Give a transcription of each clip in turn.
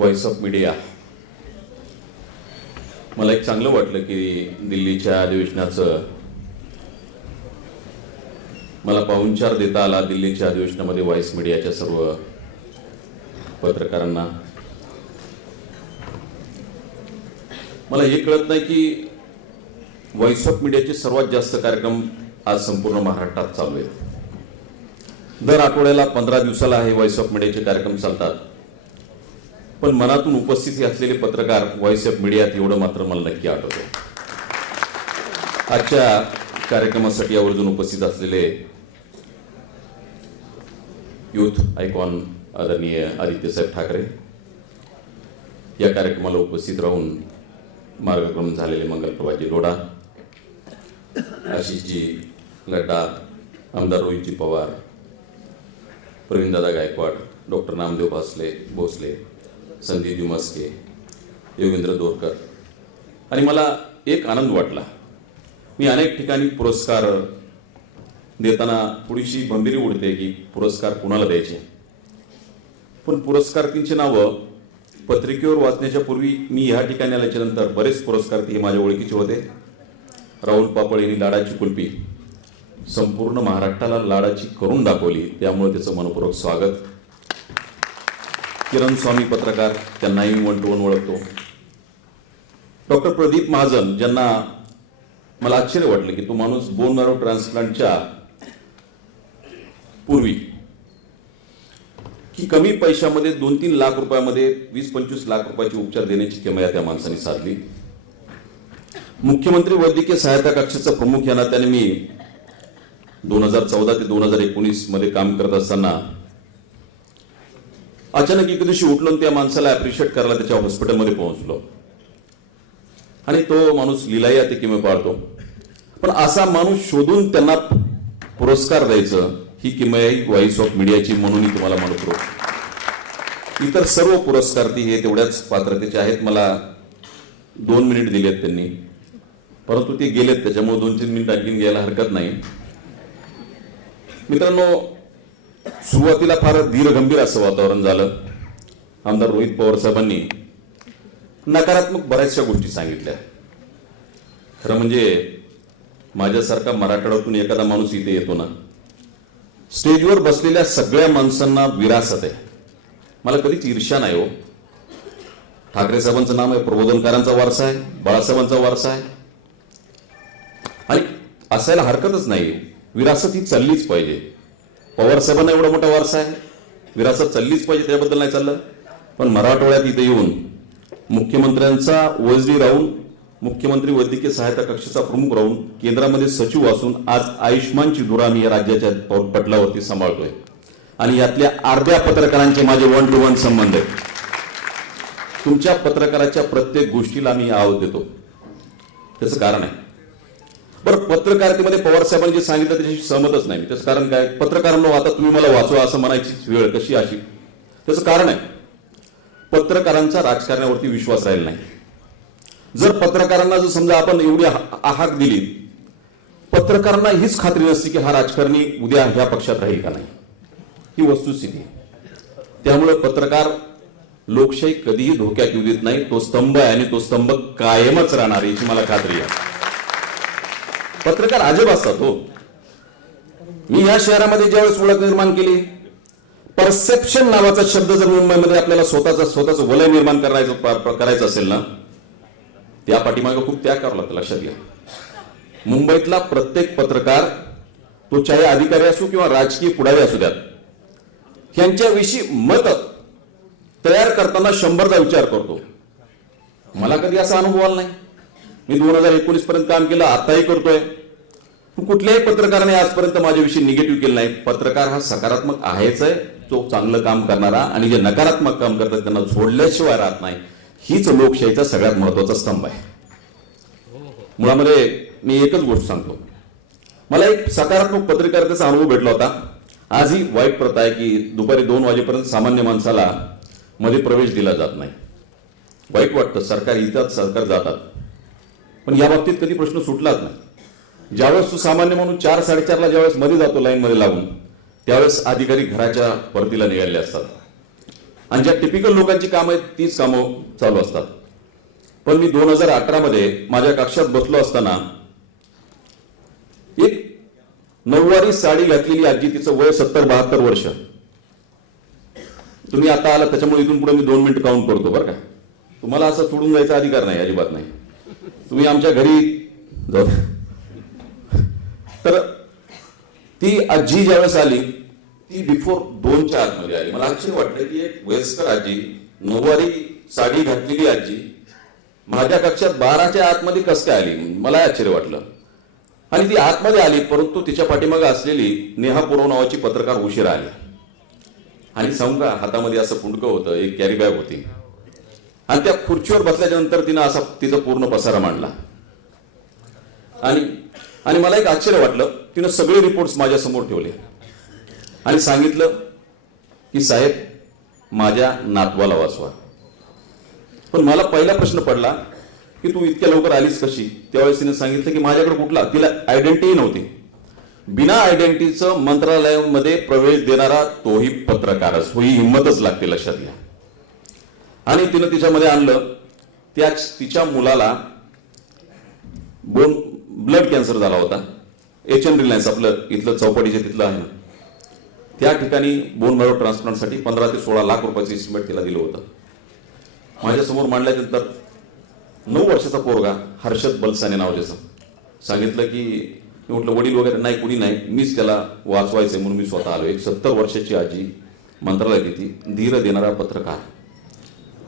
Voice of media मला एक चांगलं वाटलं की दिल्लीच्या अधिवेशनाचं मला पाहुणचार देता आला दिल्लीच्या अधिवेशनामध्ये व्हॉइस मीडियाच्या सर्व पत्रकारांना. मला हे कळत नाही की व्हॉइस ऑफ मीडियाचे सर्वात जास्त कार्यक्रम आज संपूर्ण महाराष्ट्रात चालू आहेत. दर आठवड्याला पंधरा दिवसाला हे व्हॉइस ऑफ मीडियाचे कार्यक्रम चालतात. पण मनातून उपस्थित असलेले पत्रकार व्हॉइस ऑफ मीडियात एवढं मात्र मला नक्की आठवतं आजच्या कार्यक्रमासाठी आवर्जून उपस्थित असलेले युथ आयकॉन आदरणीय आदित्यसाहेब ठाकरे या कार्यक्रमाला उपस्थित राहून मार्गक्रमण झालेले मंगलप्रभाजी लोढा आशिषजी लड्डा आमदार रोहितजी पवार प्रवीणदादा गायकवाड डॉक्टर नामदेव भासले भोसले संदीप दिमस्के योगेंद्र दोरकर. आणि मला एक आनंद वाटला. मी अनेक ठिकाणी पुरस्कार देताना थोडीशी भंबिरी उडते की पुरस्कार कुणाला द्यायचे? पण पुरस्कारांची नावं पत्रिकेवर वाचण्याच्या पूर्वी मी ह्या ठिकाणी आल्याच्यानंतर बरेच पुरस्कार हे माझ्या ओळखीचे होते. राहुल पापळ यांनी लाडाची कुलपी संपूर्ण महाराष्ट्राला लाडाची करून दाखवली. त्यामुळे त्याचं मनपूर्वक स्वागत. किरण स्वामी पत्रकार त्यांनाही मी वन टू वन ओळखतो. डॉक्टर प्रदीप महाजन ज्यांना मला आश्चर्य वाटलं की तो माणूस बोन मॅरो ट्रान्सप्लांटच्या पूर्वी. की कमी पैशामध्ये दोन तीन लाख रुपयामध्ये वीस पंचवीस लाख रुपयाचे उपचार देण्याची किमया त्या माणसाने साधली. मुख्यमंत्री वैद्यकीय सहायता कक्षाचा प्रमुख या नात्याने मी दोन हजार चौदा ते दोन हजार एकोणीसमध्ये काम करत असताना अचानक एके दिवशी उठलो त्या माणसाला अप्रिशिएट करायला त्याच्या हॉस्पिटलमध्ये पोहोचलो. आणि तो माणूस लिलाया ते किंमत पाळतो. पण असा माणूस शोधून त्यांना पुरस्कार द्यायचं ही किमयाही व्हॉइस ऑफ मीडियाची म्हणून तुम्हाला म्हणतो इतर सर्व पुरस्कार ती हे तेवढ्याच पात्रतेचे आहेत. मला दोन मिनिट दिलेत त्यांनी. परंतु ते गेलेत. त्याच्यामुळे दोन तीन मिनिट आणखीन घ्यायला हरकत नाही. मित्रांनो सुरुवातीला फार धीरगंभीर असं वातावरण झालं. आमदार रोहित पवार साहेबांनी नकारात्मक बऱ्याचशा गोष्टी सांगितल्या. खरं म्हणजे माझ्यासारखा मराठवाड्यातून एखादा माणूस इथे येतो ना स्टेजवर बसलेल्या सगळ्या माणसांना विरासत आहे. मला कधीच ईर्ष्या नाही हो. ठाकरे साहेबांचं नाव आहे प्रबोधनकारांचा वारसा आहे बाळासाहेबांचा वारसा आहे. आणि असायला हरकतच नाही. विरासत ही चाललीच पाहिजे. पवार साहेबांना एवढा मोठा वारसा आहे. विरासत चाललीच पाहिजे त्याबद्दल नाही चाललं. पण मराठवाड्यात इथे येऊन मुख्यमंत्र्यांचा वजडी राहून मुख्यमंत्री वैद्यकीय सहायता कक्षाचा प्रमुख राहून केंद्रामध्ये सचिव असून आज आयुष्मानची धुरा मी या राज्याच्या पटलावरती सांभाळतोय. आणि यातल्या अर्ध्या पत्रकारांचे माझे वन टू वन संबंध आहेत. तुमच्या पत्रकाराच्या प्रत्येक गोष्टीला मी आवाज देतो. त्याचं कारण आहे. बरं पत्रकारितेमध्ये पवार साहेबांनी जे सांगितलं त्याच्याशी सहमतच नाही त्याचं कारण काय? पत्रकारांना आता तुम्ही मला वाचवा असं म्हणायची वेळ कशी अशी? त्याचं कारण आहे पत्रकारांचा राजकारणावरती विश्वास राहिला नाही. जर पत्रकारांना जर समजा आपण एवढी आहाक दिली पत्रकारांना हीच खात्री नसते की हा राजकारणी उद्या ह्या पक्षात राहील का नाही. ही वस्तुस्थिती त्यामुळे पत्रकार लोकशाही कधीही धोक्यात येऊ देत नाही. तो स्तंभ आहे आणि तो स्तंभ कायमच राहणार याची मला खात्री आहे. पत्रकार अजब असतात हो. मी या शहरामध्ये ज्यावेळेस ओळख निर्माण केली परसेप्शन नावाचा शब्द जर मुंबईमध्ये आपल्याला स्वतःचा स्वतःचं वलय निर्माण करायचं प- करायचं असेल ना त्या पाठीमागे खूप त्याग करावा लागतं लक्षात घ्या. मुंबईतला प्रत्येक पत्रकार तो चाहे अधिकारी असो किंवा राजकीय पुढारी असू द्यात यांच्याविषयी मत तयार करताना शंभरदा विचार करतो. मला कधी असा अनुभव आला नाही. मी दोन हजार एकोणीस पर्यंत काम केलं आताही करतोय. पण कुठल्याही पत्रकाराने आजपर्यंत माझ्याविषयी निगेटिव्ह केलं नाही. पत्रकार हा सकारात्मक आहेच आहे. तो चांगलं काम करणारा आणि जे नकारात्मक काम करतात त्यांना सोडल्याशिवाय राहत नाही. हीच लोकशाहीचा सगळ्यात महत्त्वाचा स्तंभ आहे. मुळामध्ये मी एकच गोष्ट सांगतो. मला एक सकारात्मक पत्रकारितेचा अनुभव भेटला होता. आजही वाईट प्रथा आहे की दुपारी दोन वाजेपर्यंत सामान्य माणसाला मध्ये प्रवेश दिला जात नाही. वाईट वाटतं सरकार इथं सरकार जातात. पण या बाबतीत कधी प्रश्न सुटलाच नाही. ज्यावेळेस तो सामान्य म्हणून चार साडेचारला ज्यावेळेस मध्ये जातो लाईन मध्ये लागून त्यावेळेस अधिकारी घराच्या परतीला निघालेले असतात. आणि ज्या टिपिकल लोकांची कामं आहेत तीच कामं चालू असतात. पण मी दोन हजार अठरामध्ये माझ्या कक्षात बसलो असताना एक नऊवारी साडी घातलेली आजी तिचं वय सत्तर बहात्तर वर्ष. तुम्ही आता आला त्याच्यामुळे इथून पुढे मी दोन मिनिट काउंट करतो बरं का. तुम्हाला असं सोडून जायचा अधिकार नाही अजिबात नाही. तुम्ही आमच्या घरी जाऊ तर ती आजी ज्यावेळेस आली ती बिफोर दोनच्या आतमध्ये आली. मला आश्चर्य वाटलं की एक वयस्कर आजी नऊवारी साडी घातलेली आजी माझ्या कक्षात बाराच्या आतमध्ये कस काय आली? मला आश्चर्य वाटलं. आणि ती आतमध्ये आली परंतु तिच्या पाठीमागे असलेली नेहा पुरव नावाची पत्रकार उशिरा आली. आणि सांगू का हातामध्ये असं पुंडकं होतं एक कॅरी बॅग होती. आणि त्या खुर्चीवर बसल्याच्या नंतर तिनं असा तिचा पूर्ण पसारा मांडला. आणि आणि मला एक आश्चर्य वाटलं तिनं सगळे रिपोर्ट्स माझ्यासमोर ठेवले. आणि सांगितलं की साहेब माझ्या नातवाला वाचवा. पण मला पहिला प्रश्न पडला की तू इतक्या लवकर आलीस कशी? त्यावेळेस तिने सांगितलं की माझ्याकडे कुठला? तिला आयडेंटिटी नव्हती. बिना आयडेंटिटीचं मंत्रालयामध्ये प्रवेश देणारा तोही पत्रकारच. ही हिंमतच लागते लक्षात घ्या. आणि तिनं तिच्यामध्ये आणलं त्याच तिच्या मुलाला बोन ब्लड कॅन्सर झाला होता. एच एन रिलायन्स आपलं इथलं चौपाटीचे तिथलं आहे ना. त्या ठिकाणी बोन मॅरो ट्रान्सप्लांटसाठी पंधरा ते सोळा लाख रुपयाचं इस्टिमेट तिला दिलं होतं. माझ्यासमोर मांडल्यानंतर नऊ वर्षाचा पोरगा हर्षद बलसाने नाव त्याचं सांगितलं की मी म्हटलं वडील वगैरे नाही कुणी नाही. मीच त्याला वाचवायचं म्हणून मी स्वतः आलो एक सत्तर वर्षाची आजी मंत्रालयात येते. धीर देणारा पत्रकार.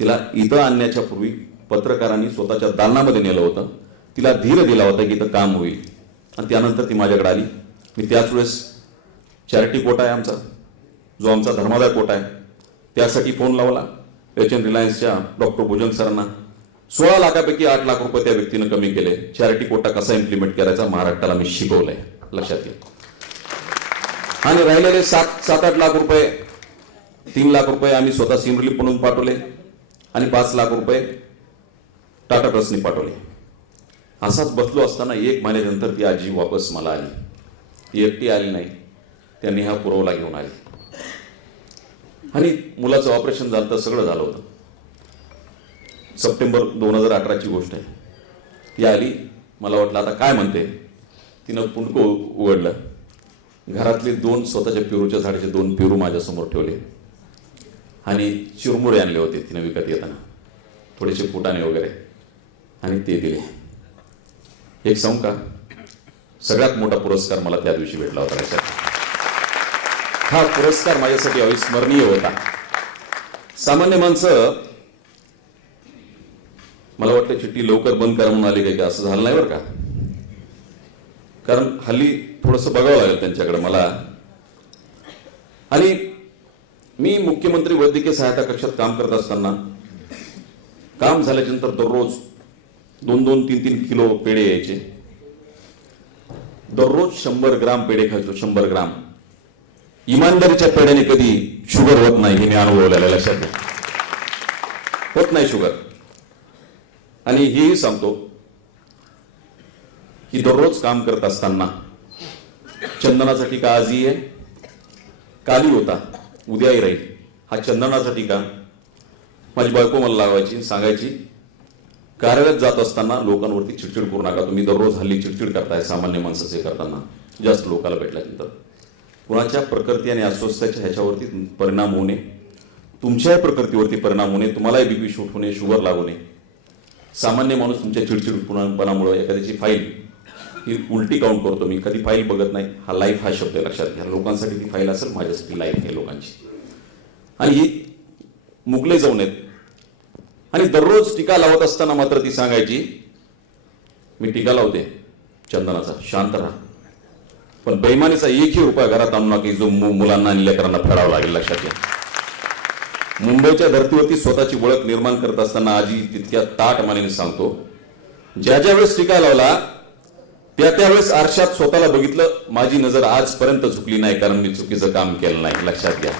तिला इथं आणण्याच्या पूर्वी पत्रकारांनी स्वतःच्या दालनामध्ये नेलं होतं. तिला धीर दिला होता की इथं काम होईल. आणि त्यानंतर ती माझ्याकडे आली. मी त्याच वेळेस चॅरिटी कोटा आहे आमचा जो आमचा धर्मादाय कोटा आहे. त्यासाठी फोन लावला. एच एन रिलायन्सच्या डॉक्टर भुजंग सरांना. सोळा लाखापैकी आठ लाख रुपये त्या व्यक्तीनं कमी केले. चॅरिटी कोटा कसा इम्प्लिमेंट करायचा महाराष्ट्राला मी शिकवलंय. लक्षात घ्या. आणि राहिलेले सात सात आठ लाख रुपये तीन लाख रुपये आम्ही स्वतः सिमरली म्हणून पाठवले. आणि पाच लाख रुपये टाटा ट्रस्टने पाठवले. असाच बसलो असताना एक महिन्यानंतर ती आजी वापस मला आली. ती एकटी आली नाही. त्यांनी हा पुरवला घेऊन आली. आणि मुलाचं ऑपरेशन झालं तर सगळं झालं होतं. सप्टेंबर दोन हजार अठराची गोष्ट आहे. ती आली मला वाटलं आता काय म्हणते? तिनं पुणकं उघडलं. घरातले दोन स्वतःच्या पेरूच्या झाडाचे दोन पेरू माझ्यासमोर ठेवले. आणि चिरमुरे आणले होते तिनं विकत येताना थोडेसे फुटाणे वगैरे. आणि ते दिले. एक सांगू का सगळ्यात मोठा पुरस्कार मला त्या दिवशी भेटला होता राज्यात हा पुरस्कार माझ्यासाठी अविस्मरणीय होता. सामान्य माणसं मला वाटतं चिठ्ठी लवकर बंद करा म्हणून आली काय का? असं झालं नाही बरं का? कारण हल्ली थोडंसं बघावं लागेल त्यांच्याकडे मला. आणि मी मुख्यमंत्री वैद्यकीय सहायता कक्षात काम करत असताना काम झाल्याच्यानंतर दररोज दोन दोन तीन तीन किलो पेढे यायचे. दररोज शंभर ग्राम पेढे खायचो शंभर ग्राम. इमानदारीच्या पेढ्याने कधी शुगर होत नाही हे मी अनुभवलेलं लक्षात होत नाही शुगर. आणि हेही सांगतो की दररोज काम करत असताना चंदनासाठी का आजही आहे. काली होता. उद्याही राहील. हा चंदनाचा टीका माझी बायको मला लावायची सांगायची कार्यालयात जात असताना लोकांवरती चिडचिड करू नका. तुम्ही दररोज हल्ली चिडचिड करताय सामान्य माणसाचे करताना. जास्त लोकाला भेटल्यानंतर. कुणाच्या प्रकृती आणि अस्वस्थतेच्या ह्याच्यावरती परिणाम होऊ नये. तुमच्याही प्रकृतीवरती परिणाम होऊ नये. तुम्हालाही बीपी शूट होणे शुगर लागू नये. सामान्य माणूस तुमच्या चिडचिडपणामुळे एखाद्याची फाईल ही उलटी काउंट करतो. मी कधी फाईल बघत नाही. हा लाईफ हा शब्द लक्षात घ्या. लोकांसाठी ती फाईल असेल माझ्यासाठी लाईफ आहे लोकांची. आणि ही मुगले जाऊन आहेत. आणि दररोज टीका लावत असताना मात्र ती सांगायची मी टीका लावते चंदनाचा. शांत राहा. पण बैमानीचा एकही रुपया घरात आणू नका. की जो मु- मुलांना आणि लेकरांना फेडावा लागेल लक्षात घ्या. मुंबईच्या धर्तीवरती स्वतःची ओळख निर्माण करत असताना आजी तितक्या ताट मानेने सांगतो ज्या ज्या वेळेस टीका लावला त्या त्यावेळेस आरशात स्वतःला बघितलं माझी नजर आजपर्यंत झुकली नाही कारण मी चुकीचं काम केलं नाही. लक्षात घ्या.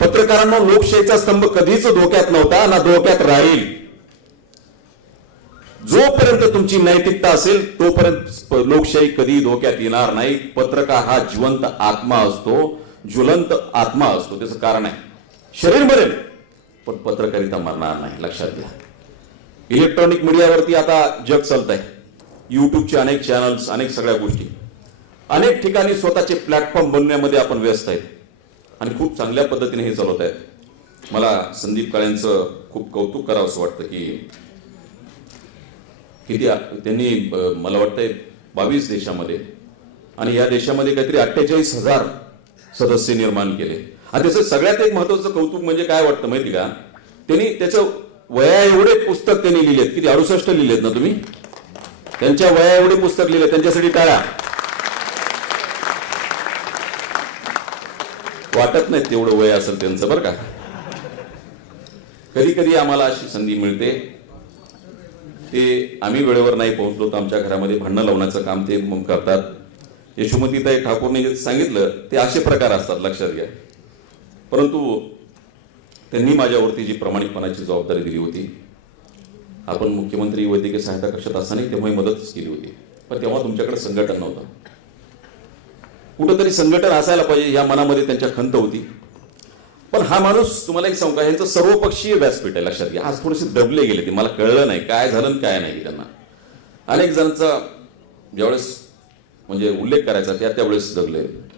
पत्रकारांना लोकशाहीचा स्तंभ कधीच धोक्यात नव्हता ना धोक्यात राहील. जोपर्यंत तुमची नैतिकता असेल तोपर्यंत लोकशाही कधी धोक्यात येणार नाही. पत्रकार हा जिवंत आत्मा असतो ज्वलंत आत्मा असतो त्याचं कारण आहे. शरीर मरेल पण पत्रकारिता मरणार नाही. लक्षात घ्या. इलेक्ट्रॉनिक मीडियावरती आता जग चालत आहे यूट्यूबचे अनेक चॅनल्स अनेक सगळ्या गोष्टी. अनेक ठिकाणी स्वतःचे प्लॅटफॉर्म बनवण्यामध्ये आपण व्यस्त आहेत. आणि खूप चांगल्या पद्धतीने हे चालवत आहेत. मला संदीप काळ्यांचं खूप कौतुक करावं असं वाटतं की किती त्यांनी मला वाटतंय बावीस देशामध्ये आणि या देशामध्ये काहीतरी अठ्ठेचाळीस हजार सदस्य निर्माण केले. आणि त्याचं सगळ्यात एक महत्वाचं कौतुक म्हणजे काय वाटतं माहिती का? त्यांनी त्याचं वया एवढे पुस्तक त्यांनी लिहिलेत किती अडुसष्ट लिहिलेत ना तुम्ही? त्यांच्या वया एवढे पुस्तक लिहिले त्यांच्यासाठी टाळा. वाटत नाही तेवढं वय असेल त्यांचं बरं का? कधी कधी आम्हाला अशी संधी मिळते. ते आम्ही वेळेवर नाही पोहोचलो तर आमच्या घरामध्ये भांडणं लावण्याचं काम ते करतात. यशोमतीताई ठाकूरने जे सांगितलं ते असे प्रकार असतात लक्षात घ्या. परंतु त्यांनी माझ्यावरती जी प्रामाणिकपणाची जबाबदारी दिली होती आपण मुख्यमंत्री वैद्यकीय सहायता कक्षात असताना तेव्हाही मदतच केली होती. पण तेव्हा तुमच्याकडे संघटन नव्हतं. कुठंतरी संघटन असायला पाहिजे या मनामध्ये त्यांच्या खंत होती. पण हा माणूस तुम्हाला एक सांगू का यांचं सर्वपक्षीय व्यासपीठ आहे लक्षात घ्या. आज थोडेसे दबले गेले ते मला कळलं नाही काय झालं काय नाही त्यांना. अनेक जणांचा ज्यावेळेस म्हणजे उल्लेख करायचा त्या त्यावेळेस दबले.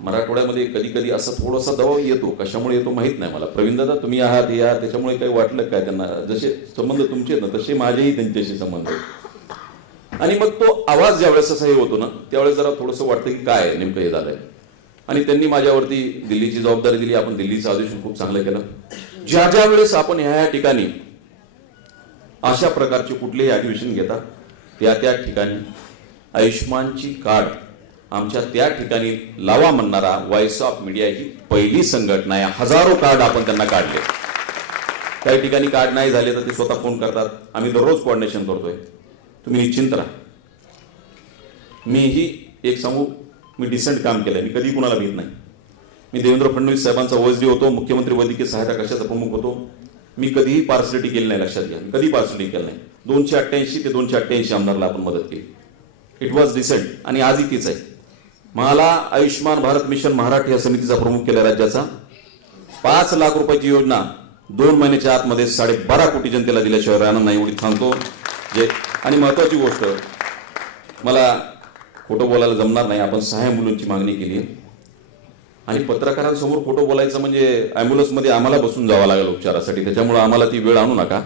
मराठवाड्यामध्ये कधी कधी असा थोडासा दबाव येतो. कशामुळे येतो माहीत नाही मला. प्रवीण दादा तुम्ही आहात हे आहात त्याच्यामुळे काही वाटलं काय त्यांना? जसे संबंध तुमचे ना तसे माझेही त्यांच्याशी संबंध आहेत. आणि मग तो आवाज ज्यावेळेस असा हे होतो ना त्यावेळेस जरा थोडंसं वाटतं की काय नेमकं हे झालंय आणि त्यांनी माझ्यावरती दिल्लीची जबाबदारी दिली आपण दिल्लीचं अधिवेशन खूप चांगलं केलं. ज्या ज्या वेळेस आपण ह्या ह्या ठिकाणी अशा प्रकारचे कुठलेही अधिवेशन घेता त्या त्या ठिकाणी आयुष्मानची कार्ड आमच्या त्या ठिकाणी लावा म्हणणारा व्हॉइस ऑफ मीडिया ही पहिली संघटना आहे. हजारो कार्ड आपण त्यांना काढले. काही ठिकाणी कार्ड नाही झाले तर ते स्वतः फोन करतात. आम्ही दररोज कोऑर्डिनेशन करतोय. तुम्ही निश्चिंत राहा. मीही एक सांगू मी डिसेंट काम केलंय. मी कधी कुणाला भीत नाही. मी देवेंद्र फडणवीस साहेबांचा ओएसडी होतो मुख्यमंत्री वैद्यकीय सहायता कक्षाचा प्रमुख होतो. मी कधीही पार्सलिटी केली नाही लक्षात घ्या. कधी पार्सलिटी केलं नाही. दोनशे अठ्ठ्याऐंशी ते दोनशे अठ्ठ्याऐंशी आमदारला आपण मदत केली. इट वॉज डिसेंट आणि आजही तीच आहे. मला आयुष्यमान भारत मिशन महाराष्ट्र या समितीचा प्रमुख केला राज्याचा. पाच लाख रुपयाची योजना दोन महिन्याच्या आतमध्ये साडेबारा कोटी जनतेला दिल्याशिवाय राहणार नाही एवढी सांगतो जे आणि महत्वाची गोष्ट मला खोटं बोलायला जमणार नाही. आपण सहा मुलांची मागणी केली आणि पत्रकारांसमोर खोटं बोलायचं म्हणजे ॲम्ब्युलन्समध्ये आम्हाला बसून जावं लागेल उपचारासाठी. त्याच्यामुळे आम्हाला ती वेळ आणू नका.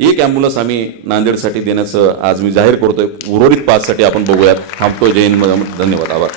एक ॲम्ब्युलन्स आम्ही नांदेडसाठी देण्याचं आज मी जाहीर करतोय. उर्वरित पाचसाठी आपण बघूयात. थांबतो जैन धन्यवाद. आभार.